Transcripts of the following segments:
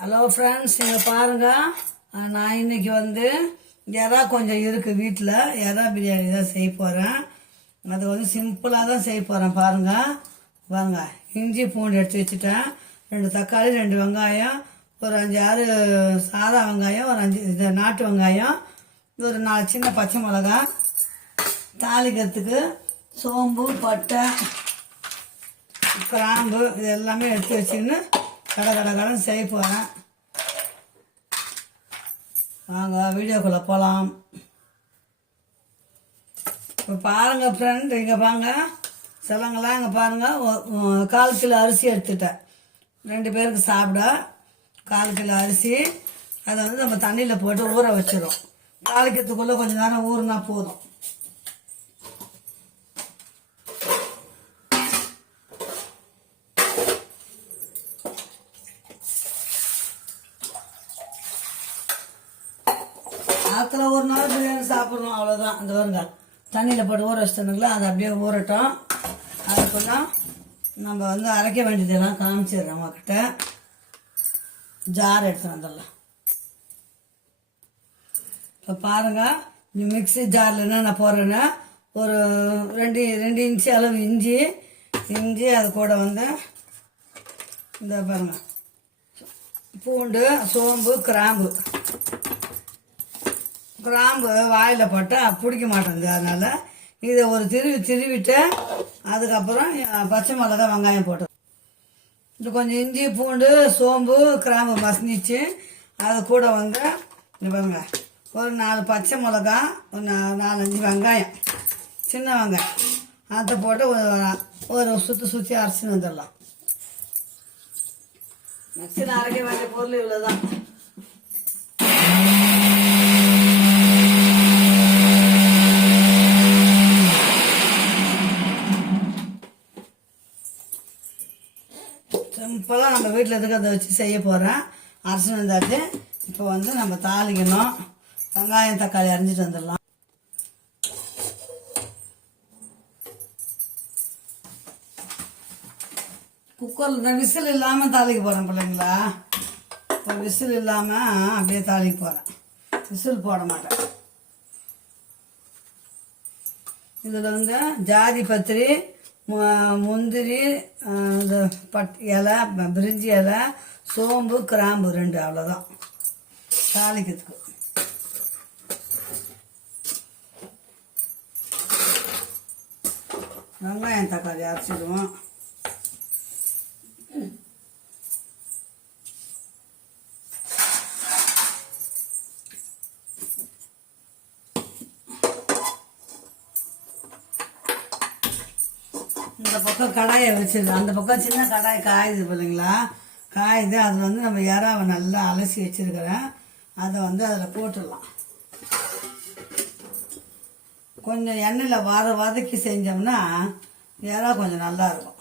Hello friends, நீங்கள் பாருங்கள். நான் இன்றைக்கி வந்து எறா கொஞ்சம் இருக்குது வீட்டில். எறா பிரியாணி தான் செய்ய போகிறேன். அது வந்து சிம்பிளாக தான் செய்ய போகிறேன். பாருங்கள், இஞ்சி பூண்டு எடுத்து வச்சுட்டேன். 2 தக்காளி, 2 வெங்காயம், ஒரு 5-6 சாதா வெங்காயம், ஒரு 5 நாட்டு வெங்காயம், ஒரு 4 சின்ன பச்சை மிளகா, தாளிக்கிறதுக்கு சோம்பு, பட்டை, கிராம்பு இது எல்லாமே எடுத்து வச்சுக்கின்னு கடை செய்ய போகிறேன். வாங்க வீடியோக்குள்ளே போகலாம். இப்போ பாருங்கள் ஃப்ரெண்ட், இங்கே பாருங்க சிலங்கெல்லாம் இங்கே பாருங்கள். 1/4 கிலோ அரிசி எடுத்துட்டேன். 2 பேருக்கு சாப்பிட 1/4 கிலோ அரிசி. அதை வந்து நம்ம தண்ணியில் போட்டு ஊற வச்சிடும். தாளிக்கிறதுக்குள்ளே கொஞ்சம் நேரம் ஊறினா போதும். ஆத்தில் ஒரு நாள் பிரியாணி சாப்பிட்றோம், அவ்வளோதான். அந்த வருங்க தண்ணியில் போட்டு ஊற வச்சிட்டோங்களா, அது அப்படியே ஊறட்டும். அதுக்குள்ள நம்ம வந்து அரைக்க வேண்டியதெல்லாம் காமிச்சிடுறோம். நம்மக்கிட்ட ஜார் எடுத்து வந்துடலாம். இப்போ பாருங்கள், இந்த மிக்ஸி ஜாரில் என்னென்ன போடுறேன்னா, ஒரு 2 இன்ச்சு அளவு இஞ்சி, அது கூட வந்து இந்த பாருங்கள் பூண்டு, சோம்பு, கிராம்பு வாயில் போட்டால் பிடிக்க மாட்டேங்குது. அதனால் இதை ஒரு திருவிட்டு அதுக்கப்புறம் பச்சை மிளகா, வெங்காயம் போட்டு இது கொஞ்சம் இஞ்சி பூண்டு சோம்பு கிராம்பு மசிச்சு, அது கூட வந்து பாருங்க ஒரு 4 பச்சை மிளகா, ஒரு 4-5 வெங்காயம், சின்ன வெங்காயம், அதை போட்டு ஒரு சுற்றி அரைச்சின்னு வந்துடலாம். மிக்ஸியில் அரைக்க வேண்டிய பொருள் இவ்வளோதான். சிம்பிளாக நம்ம வீட்டில் இருக்கிறத வச்சு செய்ய போகிறேன். அரைச்சின்னு வந்தாச்சு. இப்போ வந்து நம்ம தாளிக்கணும். வெங்காயம் தக்காளி அரைஞ்சிட்டு வந்துடலாம். குக்கரில் விசில் இல்லாமல் தாளிக்க போகிறேன் பிள்ளைங்களா. ஒரு விசில் இல்லாமல் அப்படியே தாளிக்க போகிறேன். விசில் போட மாட்டேன். இதில் வந்து ஜாதி பத்திரி, முந்திரி, இலை, பிரிஞ்சி இலை, சோம்பு, கிராம்பு 2, அவ்வளோதான் தாளிக்கிறதுக்கு. வெங்காயம் தக்காளி அரைச்சிடுவோம். இந்த பக்கம் கடாயை வச்சிருக்கேன். அந்த பக்கம் சின்ன கடாய் காயுது இல்லைங்களா, காயுது. அதில் வந்து நம்ம இறாவை நல்லா அலசி வச்சிருக்கிறேன். அதை வந்து அதில் போட்டுடலாம். கொஞ்சம் எண்ணெயில் வதக்கி செஞ்சோம்னா இறா கொஞ்சம் நல்லா இருக்கும்.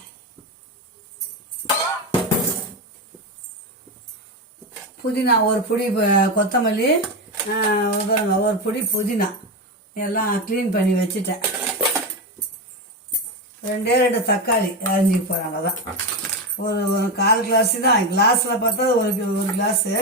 புதினா ஒரு பிடி, கொத்தமல்லி ஒரு பிடி புதினா எல்லாம் க்ளீன் பண்ணி வச்சுட்டேன். 2 தக்காளி அரிஞ்சிக்க போகிறேன். அவ்வளோதான். ஒரு 1/4 கிளாஸு தான். கிளாஸில் பார்த்தா ஒரு கிளாஸு.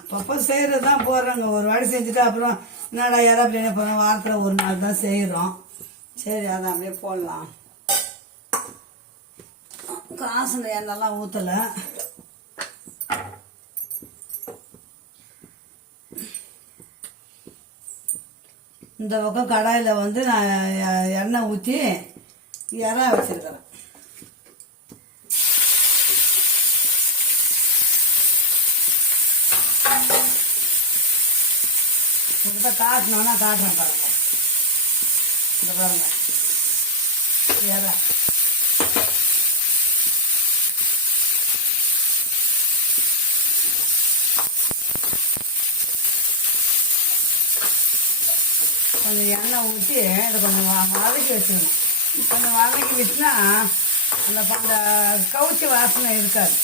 அப்பப்போ செய்கிறது தான் போடுறாங்க. ஒரு வாட்டி செஞ்சுட்டு அப்புறம் என்னடா யாரா பிரியாணி போகிறோம், வாரத்தில் ஒரு நாள் தான் செய்கிறோம். சரி, அதை அப்படியே போடலாம். காசுன எண்ணெல்லாம் ஊற்றலை. இந்த பக்கம் கடாயில் வந்து நான் எண்ணெய் ஊற்றி இறா வச்சுருக்கிறேன். உங்கள்கிட்ட காட்டணுன்னா காட்டுறேன் பாருங்கள். இந்த பாருங்கள் இறா. கொஞ்சம் எண்ணெய் ஊற்றி இதை கொஞ்சம் வதக்கி வச்சுக்கணும். கொஞ்சம் வதக்கி வச்சுனா அந்த அந்த கவுச்சி வாசனை இருக்காது.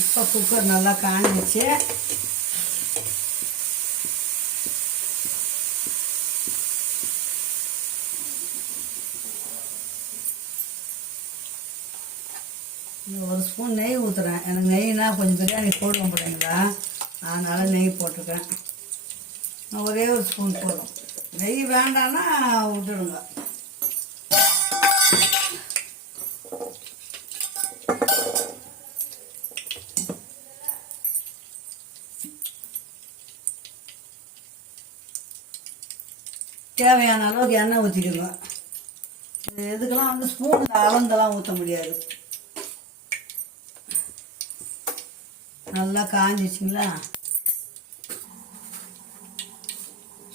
இப்போ குக்கர் நல்லா காஞ்சிச்சு. ஒரு ஸ்பூன் நெய் ஊற்றுறேன். எனக்கு நெய்னா கொஞ்சம் பிரியாணி போடுவோம் பிள்ளைங்களா, அதனால் நெய் போட்டிருக்கேன். ஒரே ஒரு ஸ்பூன் போதும். நெய் வேண்டான்னா விட்டுடுங்க. தேவையான அளவுக்கு எண்ணெய் ஊற்றிக்கணும். இதுக்கெல்லாம் வந்து ஸ்பூனில் அளந்தெல்லாம் ஊற்ற முடியாது. நல்லா காஞ்சிச்சிங்களா.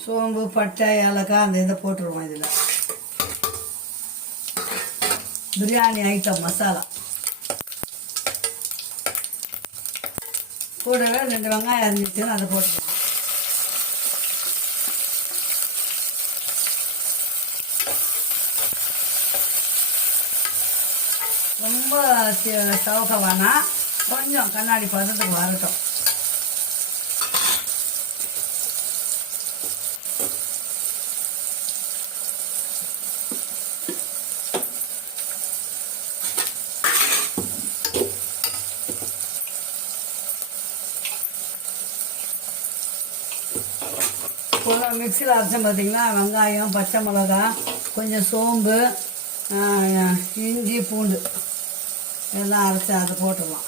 சோம்பு, பட்டை, ஏலக்காய் அந்த இதை போட்டுருவோம். இதில் பிரியாணி ஐட்டம் மசாலா கூடவே 2 வெங்காயம் இருந்துச்சுன்னு அதை போட்டுருவோம். ரொம்ப சவுக்க வேணாம், கொஞ்சம் கண்ணாடி பதத்துக்கு வரட்டும். மிக்சியில் அரைச்சோம் பார்த்தீங்களா, வெங்காயம், பச்சை மிளகா, கொஞ்சம் சோம்பு, இஞ்சி, பூண்டு எல்லாம் அரைச்சி அதை போட்டுடலாம்.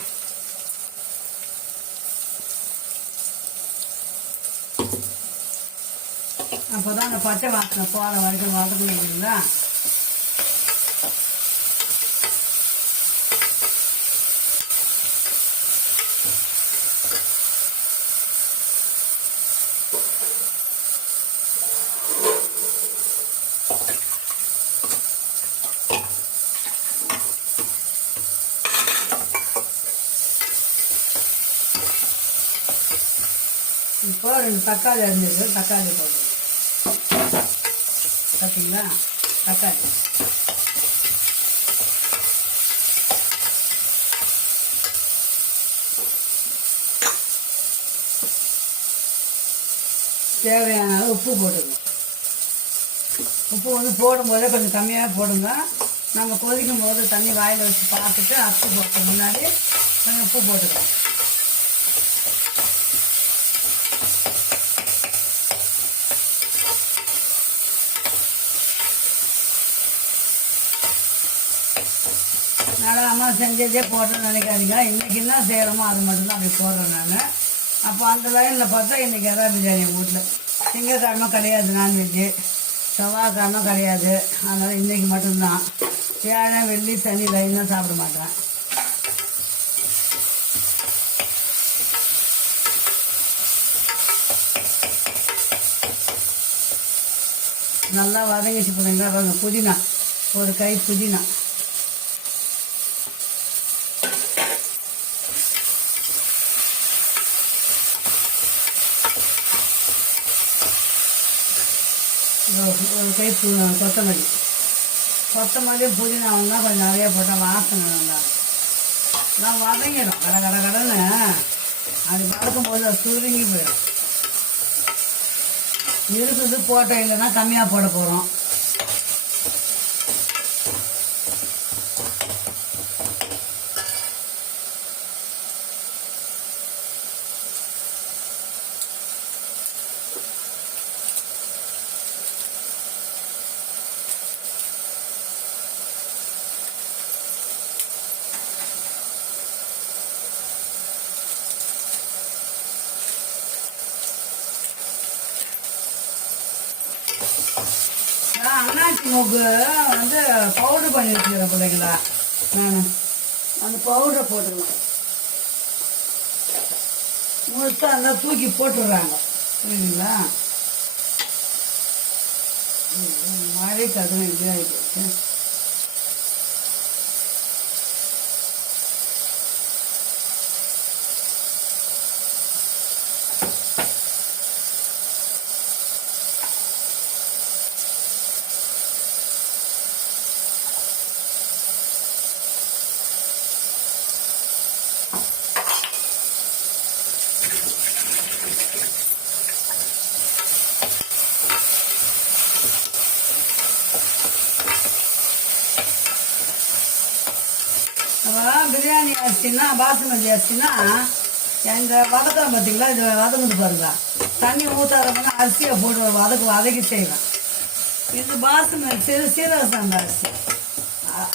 அப்போ தான் அந்த பச்சை வாசனை போகிற வரைக்கும் வதக்கணும் இல்லைங்களா. இப்போ 2 தக்காளி அரிஞ்சிருக்கு, தக்காளி போடுறோம். பார்த்தீங்களா, தக்காளி தேவையான அளவு உப்பு போட்டுக்கணும். உப்பு வந்து போடும்போதே கொஞ்சம் கம்மியாக போடுங்க. நம்ம கொதிக்கும் போது தண்ணி வாயில் வச்சு பார்த்துட்டு அரிசி போட்ட முன்னாடி கொஞ்சம் உப்பு போட்டுக்கலாம். நல்லா அம்மா செஞ்சதே போடுறேன்னு நினைக்காதீங்க. இன்றைக்கி என்ன செய்கிறோமோ அது மட்டும்தான் அப்படி போடுறேன் நான். அப்போ அந்த லைனில் பார்த்தா இன்றைக்கி எறா பிரியாணி வீட்டில் திங்கக்கிழமை கிடையாது, நான்வெஜ்ஜு செவ்வாய்க்கிழமை கிடையாது. அதனால் இன்றைக்கி மட்டும்தான். வியாழன், வெள்ளி, சனி லைனாக சாப்பிட மாட்டேன். நல்லா வதங்கிச்சு போனீங்களா. கொஞ்சம் புதினா, ஒரு கை புதினா, ஒரு கை கொத்தமல்லி. கொத்தமல்லி புதினா வந்தால் கொஞ்சம் நிறைய போட்டால் வாசனை நல்லா நான் வதங்கிடும். கடன்னு அது வதக்கும் போது அது சுருங்கி போயிடும். இருக்குது போட்டோம், இல்லைன்னா கம்மியாக போட போகிறோம். அன்னாச்சி மூக்கு வந்து பவுடர் பண்ணி வச்சுக்கிறேன் பிள்ளைங்களா. நான் அந்த பவுடரை போட்டுருவேன். முழுக்க அந்த தூக்கி போட்டுடுறாங்க, புரியுதுங்களா. மழைக்கு அதுவும் இது ஆகிடுச்சு. பிரியாணி அரிசின்னா பாசுமதி அரிசின்னா எங்கள் வதக்கிறோம் பார்த்தீங்களா, இது வதங்குது பாருங்க. தண்ணி ஊற்றாதோம்னா அரிசியை போட்டு வதக்கி செய்வேன். இது பாசுமதி சீரக சம்பா அரிசி.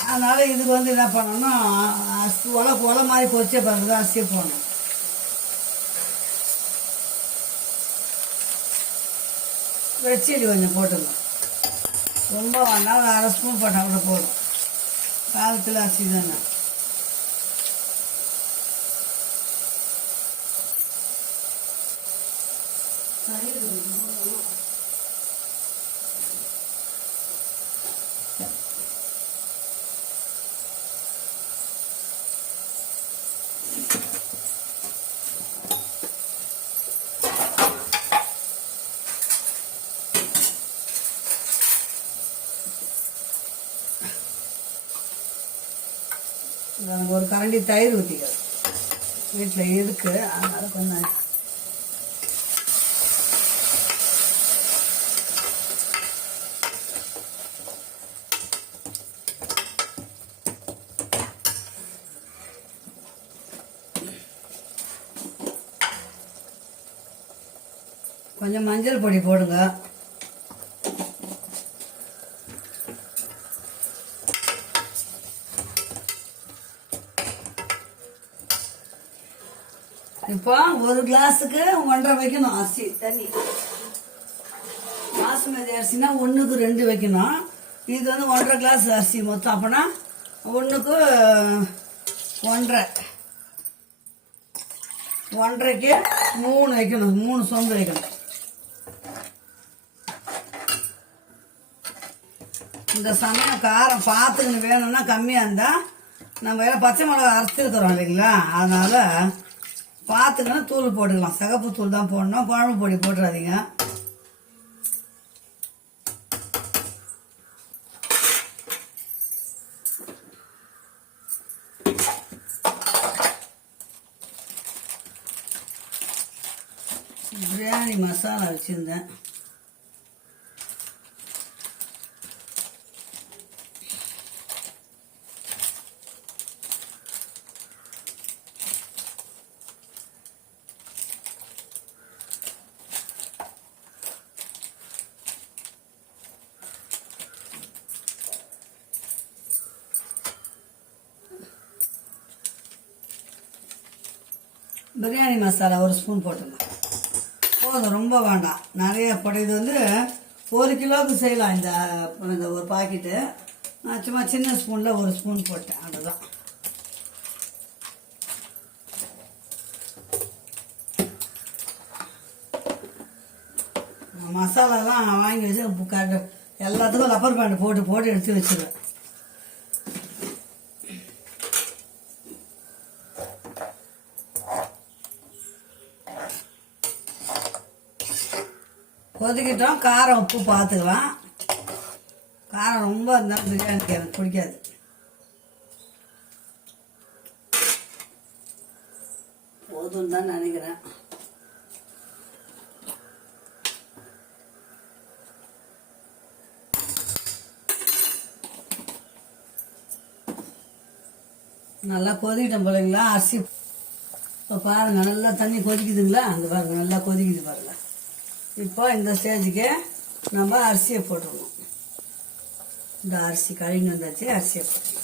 அதனால் இதுக்கு வந்து என்ன பண்ணணும்னா ஒலை மாதிரி கொச்ச பிறகு அரிசியை போடணும். வெச்சிடி கொஞ்சம் போட்டுங்க, ரொம்ப வேண்டாம். 1/2 ஸ்பூன் போட்டால் கூட போதும். 1/4 கிலோ அரிசி தானே. ஒரு கரண்டி தயிர் ஊற்றிக்க, வீட்டில் இருக்கு, அதனால் கொஞ்சம் கொஞ்சம் மஞ்சள் பொடி போடுங்க. இப்போ ஒரு கிளாஸுக்கு 1.5 வைக்கணும் அரிசி தண்ணி. பாசுமதி அரிசினா 1க்கு 2 வைக்கணும். இது வந்து 1.5 கிளாஸ் அரிசி மொத்தம். அப்போனா 1க்கு 1.5, 1.5க்கு 3 வைக்கணும். 3 சொம்பு வைக்கணும். இந்த சமயம் காரம் பார்த்துக்கின்னு வேணும்னா கம்மியாக இருந்தால் நம்ம எல்லாம் பச்சை மிளகா அரைச்சிருக்கிறோம் இல்லைங்களா, அதனால் பார்த்துக்கணும் தூள் போட்டுக்கலாம். சிகப்பு தூள் தான் போடணும், குழம்பு பொடி போட்டுறாதீங்க. பிரியாணி மசாலா வச்சுருந்தேன், பிரியாணி மசாலா 1 ஸ்பூன் போட்டுங்க போதும், ரொம்ப வேண்டாம் நிறைய போட. இது வந்து 1 கிலோவுக்கு செய்யலாம். இந்த ஒரு பாக்கெட்டு நான் சும்மா சின்ன ஸ்பூனில் 1 ஸ்பூன் போட்டேன், அதுதான். மசாலாலாம் வாங்கி வச்சு எல்லாத்துக்கும் ரப்பர் பேண்ட் போட்டு எடுத்து வச்சுருவேன். கொதிக்கிட்டோம். காரம் உப்பு பார்த்துக்கலாம். காரம் ரொம்ப இருந்தாலும் பிரியாணிக்கு எனக்கு பிடிக்காது. போதும் தான் நினைக்கிறேன். நல்லா கொதிக்கிட்டோம் போலங்களா அரிசி. இப்போ பாருங்கள் நல்லா தண்ணி கொதிக்குதுங்களா, அந்த பாருங்கள் நல்லா கொதிக்குது பாருங்கள். இப்போ இந்த ஸ்டேஜுக்கு நம்ம அரிசியை போட்டுருவோம். இந்த அரிசி கழுவி வந்தாச்சு, அரிசியை போட்டுருவோம்.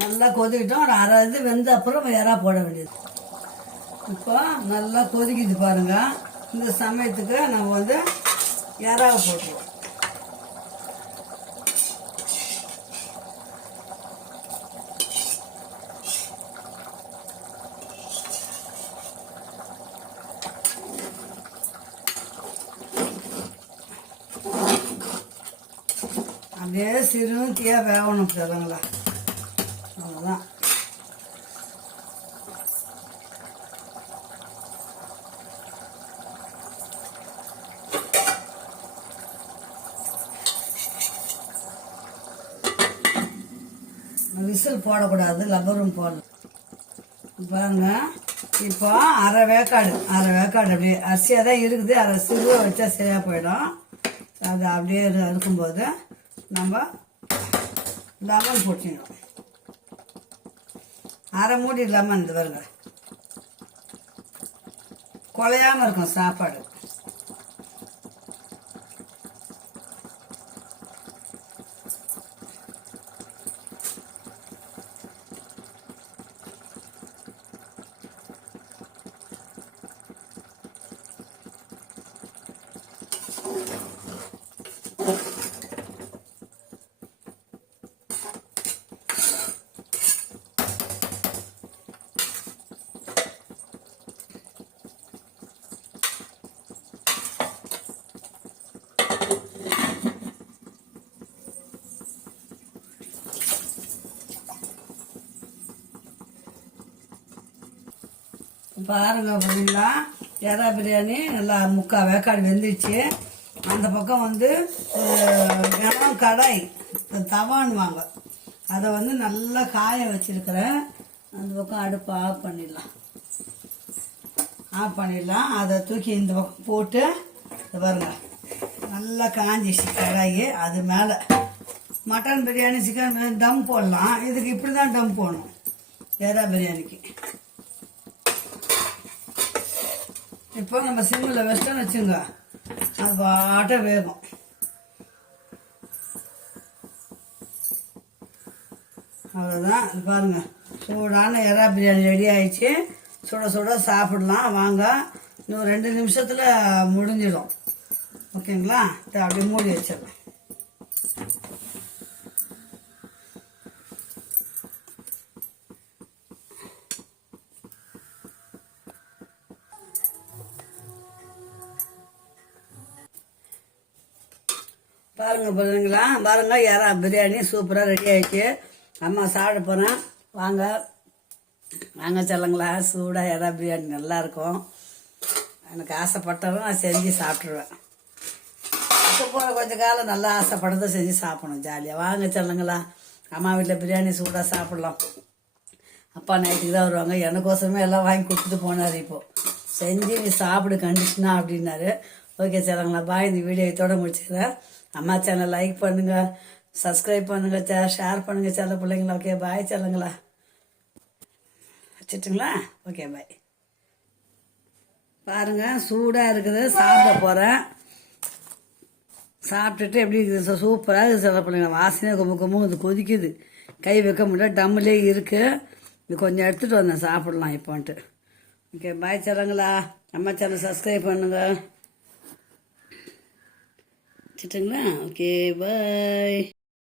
நல்லா கொதிக்கிட்டோம். ஒரு அரை இது வெந்த அப்புறம் இறா போட வேண்டியது. இப்போ நல்லா கொதிக்குது பாருங்க. இந்த சமயத்துக்கு நம்ம வந்து இறாவை போட்டுருவோம். அப்படியே சிறுத்தியாக வேகணும் தருங்களா. அவ்வளோதான். விசில் போடக்கூடாது, லப்பரும் போடணும். பாருங்க இப்போ அரை வேக்காடு அப்படியே அரிசியாக தான் இருக்குது. அரை சிறுவை வச்சா சரியாக போயிடும். அது அப்படியே இருக்கும்போது நம்ம லெமன் போட்டுக்கணும். அரை மூடி லெமன். இது பாருங்க குழையாமல் இருக்கும் சாப்பாடு. பாருங்க பார்த்தீங்களா, எறா பிரியாணி நல்லா 3/4 வேக்காடு வெந்துச்சு. அந்த பக்கம் வந்து கடாய் தவான்வாங்க, அதை வந்து நல்லா காய வச்சிருக்கிறேன். அந்த பக்கம் அடுப்பு ஆஃப் பண்ணிடலாம். அதை தூக்கி இந்த பக்கம் போட்டு பாருங்க நல்லா காஞ்சிச்சு கடாயி. அது மேலே மட்டன் பிரியாணி, சிக்கன் பிரியாணி தம் போடலாம். இதுக்கு இப்படி தான் தம் போடணும் எறா பிரியாணிக்கு. இப்போ நம்ம சிம்மில் வச்சிட்டோம்னு வச்சுங்க, அது பாட்ட வேகும். அவ்வளோதான். இது பாருங்க சூடான எறா பிரியாணி ரெடி ஆயிடுச்சு. சுட சுட சாப்பிடலாம் வாங்க. இன்னும் 2 நிமிஷத்தில் முடிஞ்சிடும். ஓகேங்களா? அப்படியே மூடி வச்சிடலாம். பாருங்க எறா பிரியாணி சூப்பராக ரெடி ஆயிடுச்சு. அம்மா சாப்பிட போகிறேன். வாங்க செல்லுங்களா. சூடாக எறா பிரியாணி நல்லாயிருக்கும். எனக்கு ஆசைப்பட்டதும் நான் செஞ்சு சாப்பிட்ருவேன். இப்போ போகிற கொஞ்ச காலம் நல்லா ஆசைப்பட்டதை செஞ்சு சாப்பிடணும் ஜாலியாக. வாங்க செல்லுங்களா, அம்மா வீட்டில் பிரியாணி சூடாக சாப்பிட்லாம். அப்பா நைட்டுக்கு தான் வருவாங்க. எனக்கோசமே எல்லாம் வாங்கி கொடுத்துட்டு போனார். இப்போது செஞ்சு நீ சாப்பிடு கண்டிஷனா அப்படின்னாரு. ஓகே செல்லுங்களா, பாய். இந்த வீடியோ இதோட முடிச்சுக்கிறேன். அம்மா சேனல் லைக் பண்ணுங்கள், சப்ஸ்கிரைப் பண்ணுங்கள், ஷேர் பண்ணுங்கள் செல்ல பிள்ளைங்களா. ஓகே பாய் செல்லுங்களா. வச்சுட்டுங்களா? Okay bye. பாருங்கள் சூடாக இருக்குது, சாப்பிட போகிறேன். சாப்பிட்டுட்டு எப்படி இருக்குது? சூப்பராக இருக்குது செல்ல பிள்ளைங்களா. வாசனையாக கும்பு இது கொதிக்குது. கை வைக்க முடியல, டம்மிலே இருக்குது. இது கொஞ்சம் எடுத்துகிட்டு வந்தேன், சாப்பிடலாம் இப்போன்ட்டு. Okay bye செல்லுங்களா. அம்மா சேனல் சப்ஸ்கிரைப் பண்ணுங்கள். வச்சுட்டுங்களா? ஓகே பாய்.